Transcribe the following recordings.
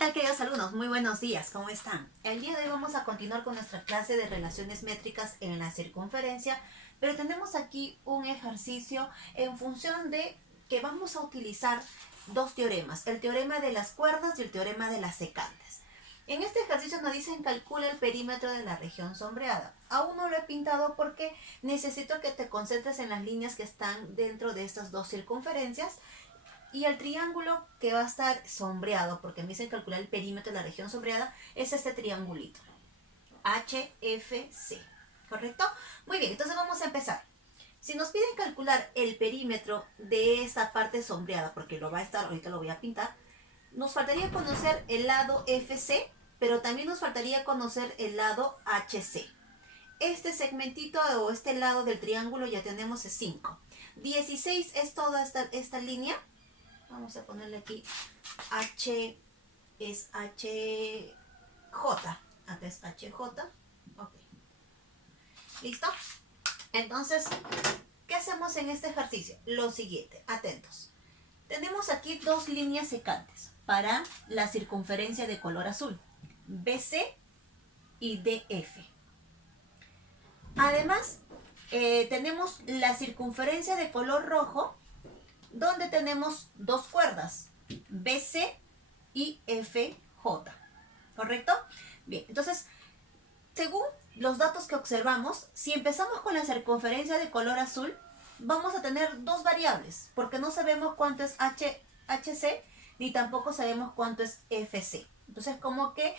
tal, queridos alumnos? Muy buenos días, ¿cómo están? El día de hoy vamos a continuar con nuestra clase de relaciones métricas en la circunferencia, pero tenemos aquí un ejercicio en función de que vamos a utilizar dos teoremas, el teorema de las cuerdas y el teorema de las secantes. En este ejercicio nos dicen calcula el perímetro de la región sombreada. Aún no lo he pintado porque necesito que te concentres en las líneas que están dentro de estas dos circunferencias. Y el triángulo que va a estar sombreado, porque me dicen calcular el perímetro de la región sombreada, es este triangulito. HFC. ¿Correcto? Muy bien, entonces vamos a empezar. Si nos piden calcular el perímetro de esta parte sombreada, porque lo va a estar, ahorita lo voy a pintar, nos faltaría conocer el lado FC, pero también nos faltaría conocer el lado HC. Este segmentito o este lado del triángulo ya tenemos es 5. 16 es toda esta línea. Vamos a ponerle aquí H es HJ. Acá es HJ. Ok. ¿Listo? Entonces, ¿qué hacemos en este ejercicio? Lo siguiente, atentos. Tenemos aquí dos líneas secantes para la circunferencia de color azul. BC y DF. Además, tenemos la circunferencia de color rojo, donde tenemos dos cuerdas, BC y FJ, ¿correcto? Bien, entonces, según los datos que observamos, si empezamos con la circunferencia de color azul, vamos a tener dos variables, porque no sabemos cuánto es HC, ni tampoco sabemos cuánto es FC. Entonces, como que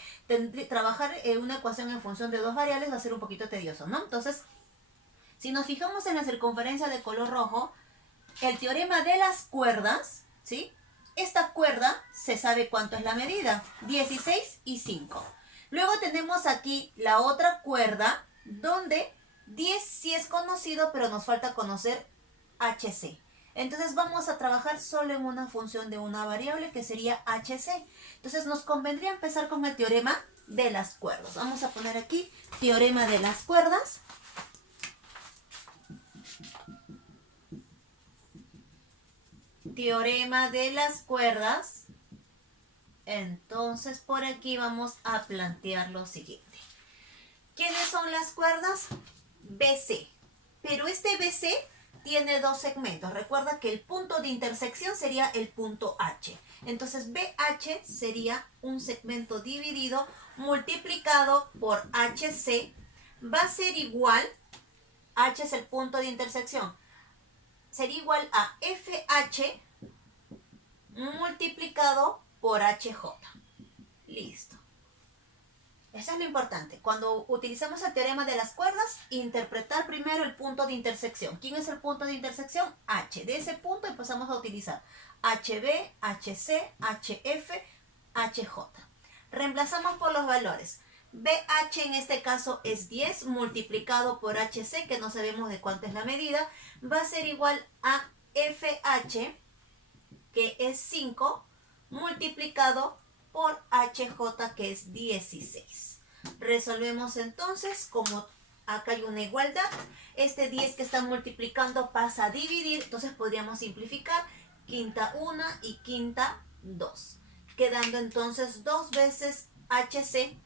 trabajar una ecuación en función de dos variables va a ser un poquito tedioso, ¿no? Entonces, si nos fijamos en la circunferencia de color rojo, el teorema de las cuerdas, ¿sí? Esta cuerda se sabe cuánto es la medida, 16 y 5. Luego tenemos aquí la otra cuerda, donde 10 sí es conocido, pero nos falta conocer HC. Entonces vamos a trabajar solo en una función de una variable que sería HC. Entonces nos convendría empezar con el teorema de las cuerdas. Vamos a poner aquí teorema de las cuerdas. Teorema de las cuerdas. Entonces por aquí vamos a plantear lo siguiente. ¿Quiénes son las cuerdas? BC. Pero este BC tiene dos segmentos. Recuerda que el punto de intersección sería el punto H. Entonces BH sería un segmento dividido multiplicado por HC. Va a ser igual, H es el punto de intersección, sería igual a FH multiplicado por HJ. Listo. Eso es lo importante. Cuando utilizamos el teorema de las cuerdas, interpretar primero el punto de intersección. ¿Quién es el punto de intersección? H. De ese punto empezamos a utilizar HB, HC, HF, HJ. Reemplazamos por los valores. BH en este caso es 10 multiplicado por HC, que no sabemos de cuánto es la medida, va a ser igual a FH, que es 5, multiplicado por HJ, que es 16. Resolvemos entonces, como acá hay una igualdad, este 10 que está multiplicando pasa a dividir, entonces podríamos simplificar quinta 1 y quinta 2, quedando entonces 2 veces HC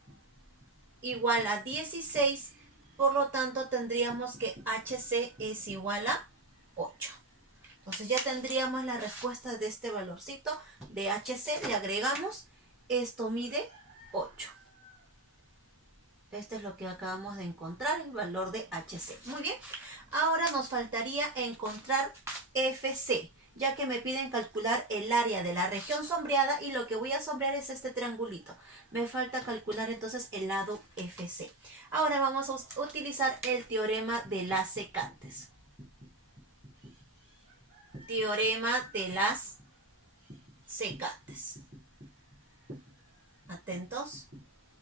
igual a 16, por lo tanto tendríamos que HC es igual a 8. Entonces ya tendríamos la respuesta de este valorcito de HC, le agregamos, esto mide 8. Esto es lo que acabamos de encontrar, el valor de HC. Muy bien, ahora nos faltaría encontrar FC, ya que me piden calcular el área de la región sombreada y lo que voy a sombrear es este triangulito. Me falta calcular entonces el lado FC. Ahora vamos a utilizar el teorema de las secantes. Teorema de las secantes. Atentos.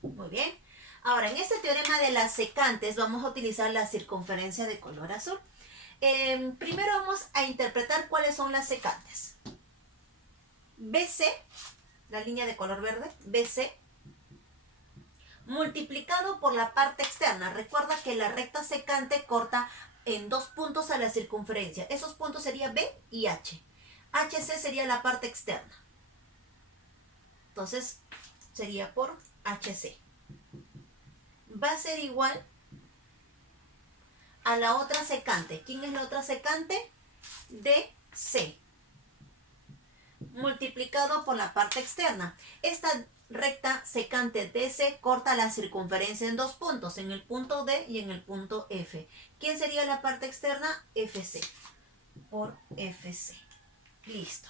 Muy bien. Ahora, en este teorema de las secantes vamos a utilizar la circunferencia de color azul. Primero vamos a interpretar cuáles son las secantes. BC, la línea de color verde, BC, multiplicado por la parte externa. Recuerda que la recta secante corta en dos puntos a la circunferencia. Esos puntos serían B y H. HC sería la parte externa. Entonces, sería por HC. Va a ser igual a la otra secante. ¿Quién es la otra secante? DC. Multiplicado por la parte externa. Esta recta secante DC corta la circunferencia en dos puntos, en el punto D y en el punto F. ¿Quién sería la parte externa? FC. Por FC. Listo.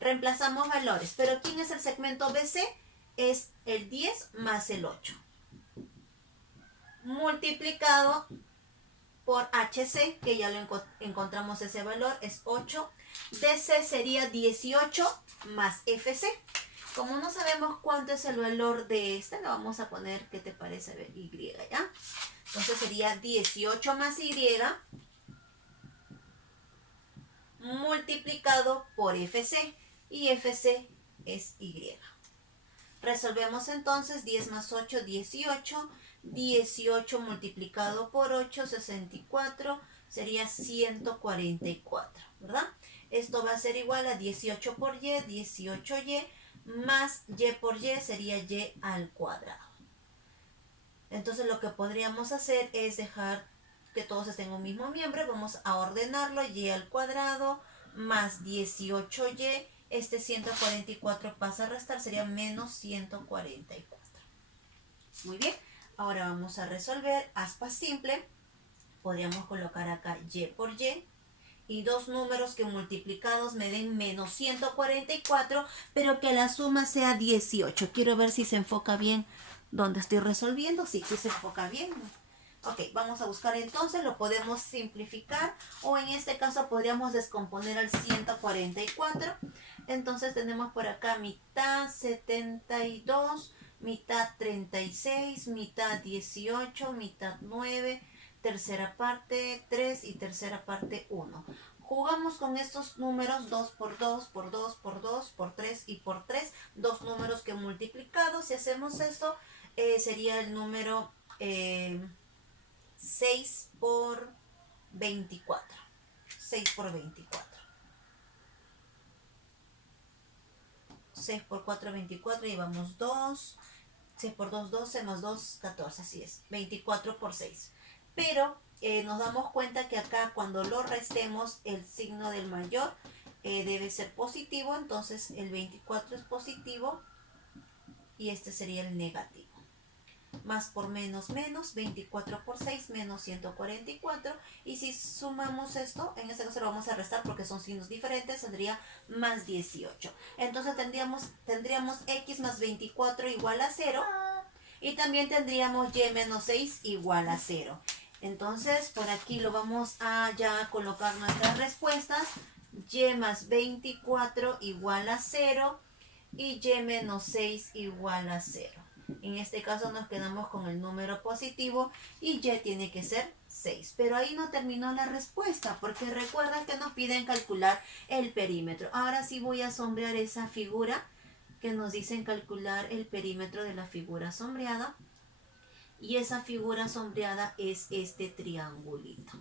Reemplazamos valores. ¿Pero quién es el segmento BC? Es el 10 más el 8. Multiplicado por HC, que ya lo encontramos ese valor, es 8. DC sería 18 más FC. Como no sabemos cuánto es el valor de este, le vamos a poner, ¿qué te parece? Y, ¿ya? Entonces sería 18 más Y multiplicado por FC. Y FC es Y. Resolvemos entonces 10 más 8, 18. 18 multiplicado por 8, 64, sería 144, ¿verdad? Esto va a ser igual a 18 por Y, 18Y, más Y por Y sería Y al cuadrado. Entonces lo que podríamos hacer es dejar que todos estén en un mismo miembro. Vamos a ordenarlo, Y al cuadrado más 18Y. Este 144 pasa a restar, sería menos 144. Muy bien. Ahora vamos a resolver aspa simple. Podríamos colocar acá Y por Y. Y dos números que multiplicados me den menos 144, pero que la suma sea 18. Quiero ver si se enfoca bien donde estoy resolviendo. Sí, sí se enfoca bien. Ok, vamos a buscar entonces, lo podemos simplificar o en este caso podríamos descomponer al 144. Entonces tenemos por acá mitad 72, mitad 36, mitad 18, mitad 9, tercera parte 3 y tercera parte 1. Jugamos con estos números 2 por 2, por 2, por 2, por 3 y por 3. Dos números que multiplicados, si hacemos esto, sería el número 6 por 24. 6 por 24. 6 por 4, 24, llevamos 2. 6 por 2, 12, más 2, 14, así es. 24 por 6. Pero nos damos cuenta que acá cuando lo restemos, el signo del mayor debe ser positivo. Entonces el 24 es positivo y este sería el negativo. Más por menos, menos, 24 por 6, menos 144. Y si sumamos esto, en este caso lo vamos a restar porque son signos diferentes, saldría más 18. Entonces tendríamos x más 24 igual a 0. Y también tendríamos y menos 6 igual a 0. Entonces por aquí lo vamos a ya colocar nuestras respuestas. Y más 24 igual a 0. Y y menos 6 igual a 0. En este caso nos quedamos con el número positivo y y tiene que ser 6. Pero ahí no terminó la respuesta porque recuerda que nos piden calcular el perímetro. Ahora sí voy a sombrear esa figura que nos dicen calcular el perímetro de la figura sombreada. Y esa figura sombreada es este triangulito.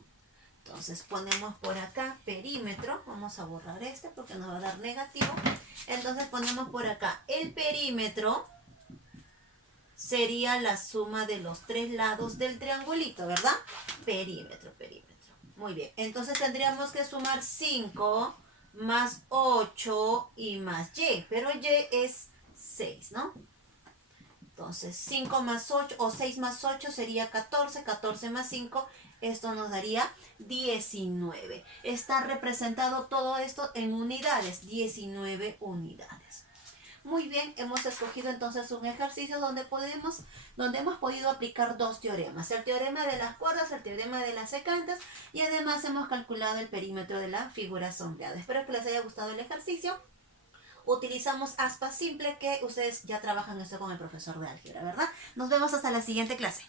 Entonces ponemos por acá perímetro. Vamos a borrar este porque nos va a dar negativo. Entonces ponemos por acá el perímetro. Sería la suma de los tres lados del triangulito, ¿verdad? Perímetro, perímetro. Muy bien. Entonces tendríamos que sumar 5 más 8 y más y. Pero y es 6, ¿no? Entonces 5 más 8 o 6 más 8 sería 14. 14 más 5, esto nos daría 19. Está representado todo esto en unidades, 19 unidades. Muy bien, hemos escogido entonces un ejercicio donde hemos podido aplicar dos teoremas. El teorema de las cuerdas, el teorema de las secantes y además hemos calculado el perímetro de la figura sombreada. Espero que les haya gustado el ejercicio. Utilizamos aspa simple que ustedes ya trabajan esto con el profesor de álgebra, ¿verdad? Nos vemos hasta la siguiente clase.